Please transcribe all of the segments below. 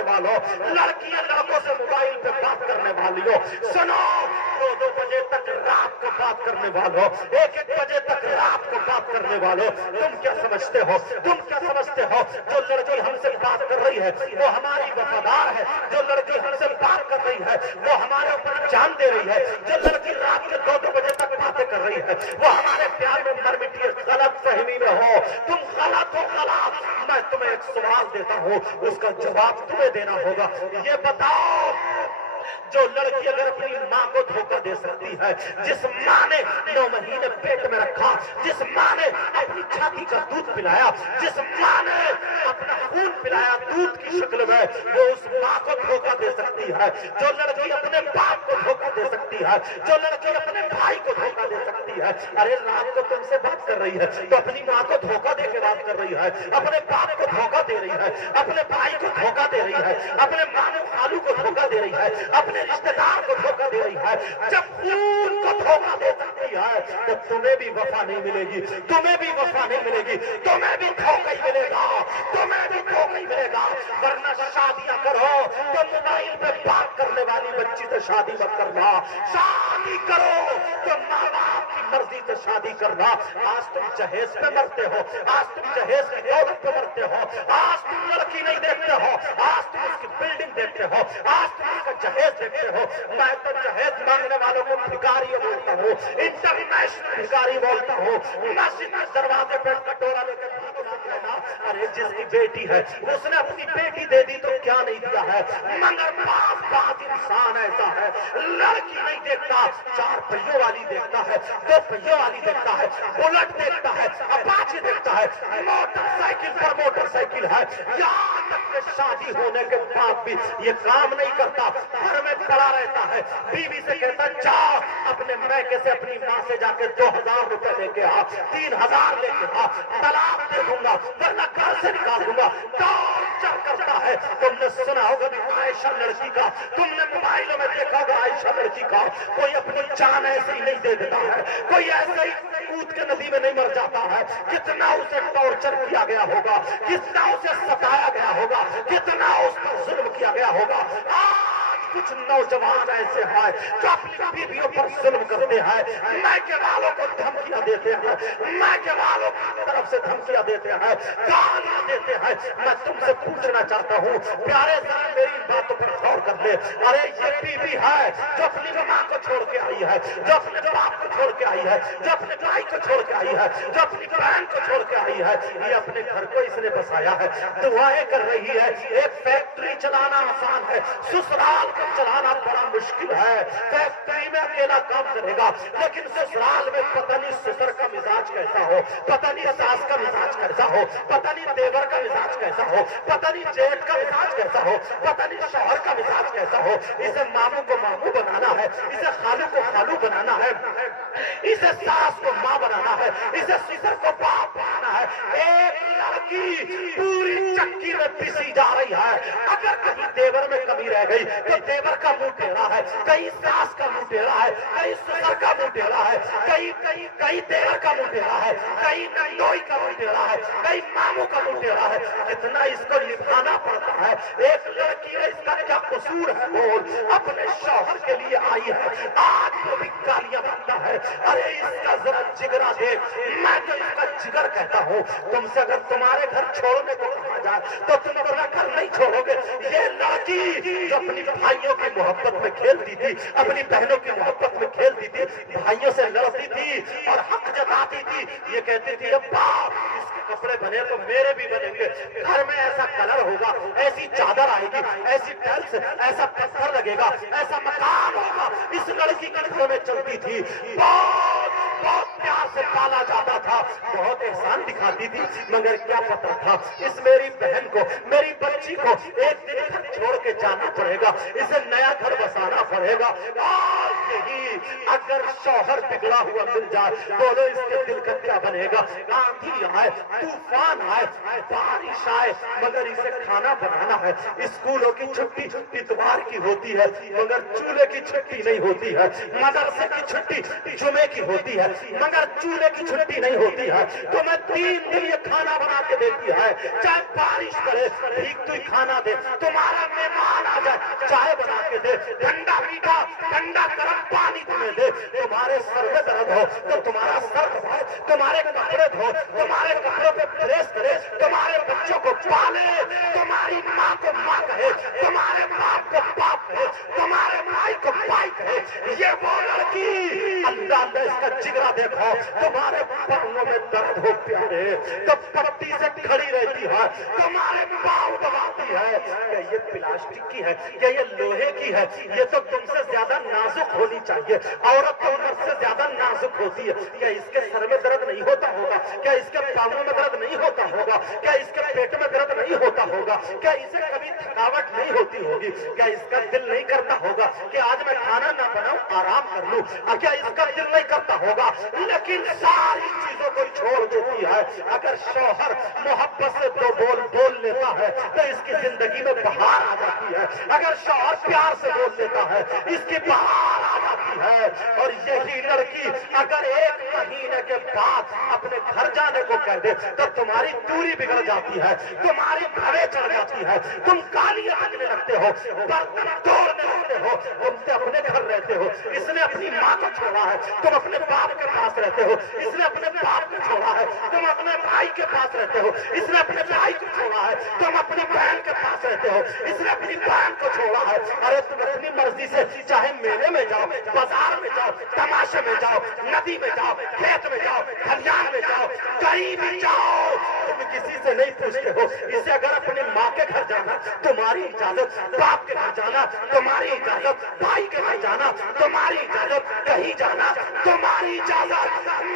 करने वालों, लड़कियां लड़कों से मोबाइल पे बात करने वालियों, सुनो, 2-2 बजे तक रात को बात करने वालों, 1-1 बजे तक रात को बात करने वालों, तुम क्या समझते हो? तुम क्या समझते हो? जो लड़की हमसे बात कर रही है वो हमारी वफादार है, जो लड़की हमसे बात कर रही है वो हमारे ऊपर जान दे रही है, जो लड़की रात के 2-2 बजे तक बातें कर रही है वो हमारे प्यार में मर मिटी है। गलत फहमी में हो तुम, गलत हो गलत। मैं तुम्हें एक सवाल देता हूँ, उसका जवाब तुम्हें देना होगा। ये बताओ, जो लड़की अगर अपनी माँ को धोखा दे सकती है, जिस माँ ने 9 महीने पेट में रखा, जिस माँ ने अपनी छाती का दूध पिलाया, जिस माँ ने अपना खून पिलाया दूध की शक्ल में, वो उस माँ को धोखा दे सकती है। जो लड़की अपने बाप को धोखा दे सकती है, जो लड़की अपने भाई को धोखा दे सकती है, अरे रात को तुमसे बात कर रही है तो अपनी माँ को धोखा दे के बात कर रही है, अपने बाप को धोखा दे रही है, अपने भाई को धोखा दे रही है, अपने मामू खालू को धोखा दे रही है, अपने रिश्तेदार को धोखा दे रही है। जब खून को धोखा दे सकती है तो तुम्हें भी वफा नहीं मिलेगी, तुम्हें भी वफा नहीं मिलेगी, तुम्हें भी धोखा ही मिलेगा, तुम्हें भी धोखा ही मिलेगा। वरना शादियां करो तो मोबाइल पे बात करने वाली बच्ची से शादी मत करना, शादी करो तो माँ बाप की मर्जी से शादी करना। आज तुम जहेज पे मरते हो, आज तुम जहेज की दौलत पे मरते हो, आज तुम लड़की नहीं देखते हो, आज तुम उसकी बिल्डिंग देखते हो, आज तुम उसका जहेज देखते हो। मैं तो जहेज मांगने वालों को भिखारी बोलता हूँ, इंटरनेशनल भिखारी बोलता हूँ। मस्जिद के दरवाजे पे कटोरा लेकर अरे जिसकी बेटी है उसने अपनी बेटी दे दी तो क्या नहीं दिया है, मगर बात इंसान ऐसा है, लड़की नहीं देखता, 4 पहियों वाली देखता है, 2 पहियों वाली देखता है, बुलेट देखता है, अपाचे देखता है, मोटरसाइकिल पर मोटरसाइकिल है। यहाँ तक कि शादी होने के बाद भी ये काम नहीं करता, घर में पड़ा रहता है, बीवी से कहता जाओ अपने मैके से अपनी माँ से जाके 2000 रुपए लेके आ, 3000 लेके आ, तलाक दे दूंगा वरना घर से निकाल दूंगा। टॉर्चर करता है। तुमने सुना होगा आयशा लड़की का, तुमने मोबाइलों में देखा होगा आयशा लड़की का, कोई अपनी जान ऐसे ही नहीं दे देता है, कोई ऐसे ही कूद के नदी में नहीं मर जाता है। कितना उसे टॉर्चर किया गया होगा, कितना उसे सताया गया होगा, कितना उस पर जुल्म किया गया होगा। कुछ नौजवान ऐसे हैं जो अपनी बीवियों पर जुल्म करते हैं, मैके वालों को धमकियां देते हैं, मैके वालों की तरफ से धमकियां देते हैं, गालियां देते हैं। मैं तुमसे पूछना चाहता हूँ प्यारे जरा मेरी इन बातों पर गौर कर ले। अरे ये बीवी है जो अपनी माँ को छोड़ के आई है, जो अपने बाप को छोड़ के आई है, जो अपने भाई को छोड़ के आई है, जो अपनी बहन को छोड़ के आई है, ये अपने घर को इसने बसाया है, दुआएं कर रही है। एक फैक्ट्री चलाना आसान है, ससुराल चलाना बड़ा मुश्किल है। फैक्ट्री में अकेला काम करेगा लेकिन ससुराल में पता नहीं ससुर का मिजाज कैसा हो, पता नहीं सास का मिजाज कैसा हो, पता नहीं देवर का मिजाज कैसा हो, पता नहीं जेठ का मिजाज कैसा हो, पता नहीं शौहर का मिजाज कैसा हो। इसे मामू को मामू बनाना है, इसे खालू को खालू बनाना है, इसे सास को माँ बनाना है, इसे ससुर को बाप बनाना है। एक लड़की पूरी चक्की में पिसी जा रही है। अगर कहीं देवर में कमी रह गई तो देवर का मुंह टेढ़ा है, कहीं सास का मुंह टेढ़ा है, कहीं ससुर का मुंह टेढ़ा है, कहीं देवर का मुंह टेढ़ा है, कहीं नंदोई का मुंह टेढ़ा है, कहीं मामू का मुंह टेढ़ा है। कितना इसको निभाना पड़ता है। एक लड़की है, इसका क्या कसूर है बोल, अपने शौहर के लिए आई है, आज वो भी गालियां बनता है। अरे इसका जरा जिगरा देख, मैं तो इसका जिगर कहता हूँ। तुमसे अगर तुम्हारे घर छोड़ने को कहा जाए तो तुम अपना घर नहीं छोड़ोगे। ये लड़की जो अपनी भाइयों की मोहब्बत में खेलती थी, अपनी बहनों की मोहब्बत में खेलती थी, भाइयों से लड़ती थी और हक जताती थी। ये कहती थी अब्बा इसके कपड़े बने तो मेरे भी बनेंगे, घर में ऐसा कलर होगा, ऐसी चादर आएगी, ऐसी टाइल्स, ऐसा पत्थर लगेगा, ऐसा मकान होगा। इस लड़की के घर में चलती थी, बहुत प्यार से पाला जाता था, बहुत एहसान दिखाती थी, मगर क्या पता था इस मेरी बहन को, मेरी बच्ची को एक दिन घर छोड़ के जाना पड़ेगा, इसे नया घर बसाना पड़ेगा। यही अगर शौहर बिगड़ा हुआ मिल जाए, बोलो इसके दिल का क्या बनेगा। आंधी आए, तूफान आए, बारिश आए, मगर इसे खाना बनाना है। स्कूलों की छुट्टी इतवार की होती है, मगर चूल्हे की छुट्टी नहीं होती है। मदरसे की छुट्टी जुमे की होती है, मगर चूल्हे की छुट्टी नहीं होती है। तुम्हें 3 दिन ये खाना बना के देती है, चाहे बारिश करे, भीगती हुई खाना दे। तुम्हारा मेहमान आ जाए, चाय बना के दे, ठंडा मीठा ठंडा गर्म पानी तुम्हें दे। तुम्हारे सर में दर्द हो तो तुम्हारा सर दबाए, तुम्हारे कपड़े धो, तुम्हारे कपड़ों पे प्रेस करे, तुम्हारे बच्चों को पाले, तुम्हारी माँ को माँ कहे, तुम्हारे बाप को बाप कहे, तुम्हारे भाई को भाई कहे। ये वो लड़की, अल्लाह ने इसका जिगरा देखो, तुम्हारे पगलों में दर्द हो प्यारे तो पट्टी से खड़ी रहती है, तुम्हारे पाँव दबाती है। क्या ये प्लास्टिक की है, क्या ये लोहे की है? ये तो तुमसे ज्यादा नाजुक होनी चाहिए। औरत तो मर्द से ज्यादा नाजुक होती है। क्या इसके सर में दर्द नहीं होता होगा? क्या इसके पाँवों में दर्द नहीं होता होगा? क्या इसके पेट में दर्द नहीं होता होगा? क्या इसे कभी थकावट नहीं होती होगी? क्या इसका दिल नहीं करता होगा कि आज मैं खाना ना बनाऊं, आराम कर लूं? क्या इसका दिल नहीं करता होगा? लेकिन सारी चीजों को छोड़ देती है। अगर शौहर मोहब्बत से 2 बोल बोल लेता है तो इसकी जिंदगी में बहार आ जाती है। अगर शौहर प्यार से बोल लेता है, इसकी बहार आ जाती है। और यही लड़की अगर 1 महीने के बाद अपने घर जाने को कह दे तो तुम्हारी दूरी बिगड़ जाती है, तुम्हारी भवे चढ़ जाती है, तुम गालियां लगने लगते हो, बर्तन तोड़ने लगते हो, तुम से अपने घर रहते हो। इसने अपनी माँ को छोड़ा है, तुम अपने बाप के पास रहते हो। इसने अपने बाप को छोड़ा है, तुम अपने भाई के पास रहते हो। इसने अपने भाई को छोड़ा है, तुम अपनी बहन के पास रहते हो। इसने अपनी बहन को छोड़ा है। अरे तुम अपनी मर्जी से चाहे मेले में जाओ, बाजार में जाओ, तमाशे में जाओ, नदी में जाओ, खेत में जाओ, खलियान में जाओ, कहीं भी जाओ, तुम किसी से नहीं पूछते हो। इसे अगर अपने माँ के घर जाना तुम्हारी इजाजत, बाप के घर जाना तुम्हारी इजाजत, भाई के घर जाना तुम्हारी इजाजत, कहीं जाना तुम्हारी इजाजत,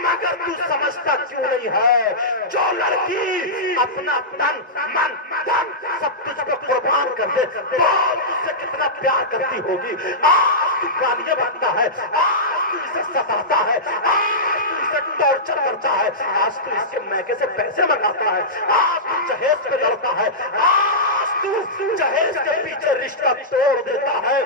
मगर तू समझता क्यों नहीं है? जो लड़की अपना तन मन धन सब कुछ पे कुर्बान कर दे, बोल तुझसे कितना प्यार करती होगी। आज तू गालियां बनता है, आज तू इसे सताता है, आज तू इसे टॉर्चर करता है, आज तू इसके मैके से पैसे मंगाता है, आज तू जहेज पे लड़ता है, आज तू जहेज के पीछे रिश्ता तोड़ देता है।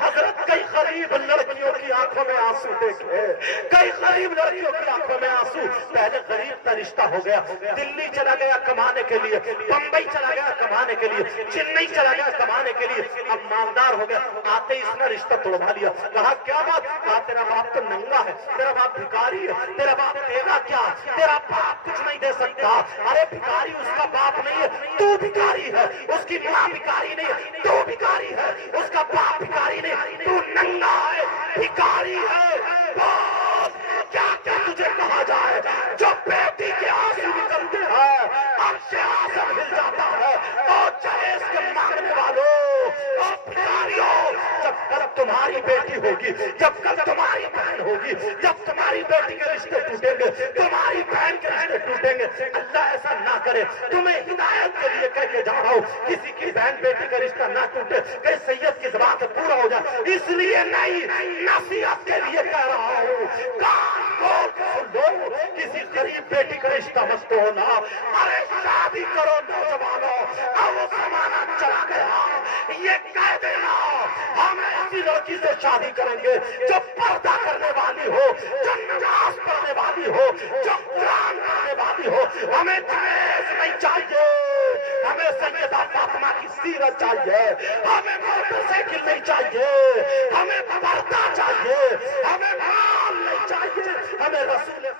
हजरत कई गरीब लड़कियों की आंखों में आंसू देखे, कई गरीब लड़कियों की आंखों में आंसू। पहले गरीब का रिश्ता हो गया, दिल्ली चला गया कमाने के लिए, बंबई चला गया कमाने के लिए, चेन्नई चला गया कमाने के लिए, अब मालदार हो गया। आते ही इसने रिश्ता तोड़वा लिया। कहा क्या बात? कहा तेरा बाप तो नंगा है, तेरा बाप भिखारी है, तेरा बाप देगा क्या? तेरा बाप कुछ नहीं दे सकता। अरे भिखारी उसका बाप नहीं है, तू भिखारी है। उसकी माँ भिखारी नहीं है, तू भिखारी है। उसका बाप भिखारी नहीं, तू नंगा है, भिखारी है। बोल क्या क्या तुझे कहा जाए? जो बेटी के आंसू निकलते हैं, हमसे आंसू मिल जाता है। और चाहे इसके मांगने वालों और भिखारियों, जब कल तुम्हारी बेटी होगी, जब कल तुम्हारी बहन होगी, जब तुम्हारी बेटी के रिश्ते टूटेंगे, तुम्हारी बहन के रिश्ते टूटेंगे, अल्लाह ऐसा ना करे। तुम्हें हिदायत के लिए कह के जा रहा हूँ, किसी की बहन बेटी का रिश्ता ना टूटे, कहीं सैयद की ज़बान से पूरा हो जाए, इसलिए नहीं, नसीहत के लिए कह रहा हूँ। कान खोल के सुन लो, किसी गरीब बेटी का रिश्ता मत तोड़ना। अरे शादी करो नौजवानों, अब वो जमाना चला गया। ये कह देना हम ऐसी लड़की से शादी करेंगे जो पर्दा करने वाली हो, जो नमाज पढ़ने वाली हो, जो कुरान पढ़ने वाली हो। हमें दहेज नहीं चाहिए, हमें सैयदा फातिमा की सीरत चाहिए, हमें मोटरसाइकिल नहीं चाहिए, हमें पर्दा चाहिए, हमें माल नहीं चाहिए, हमें रसूल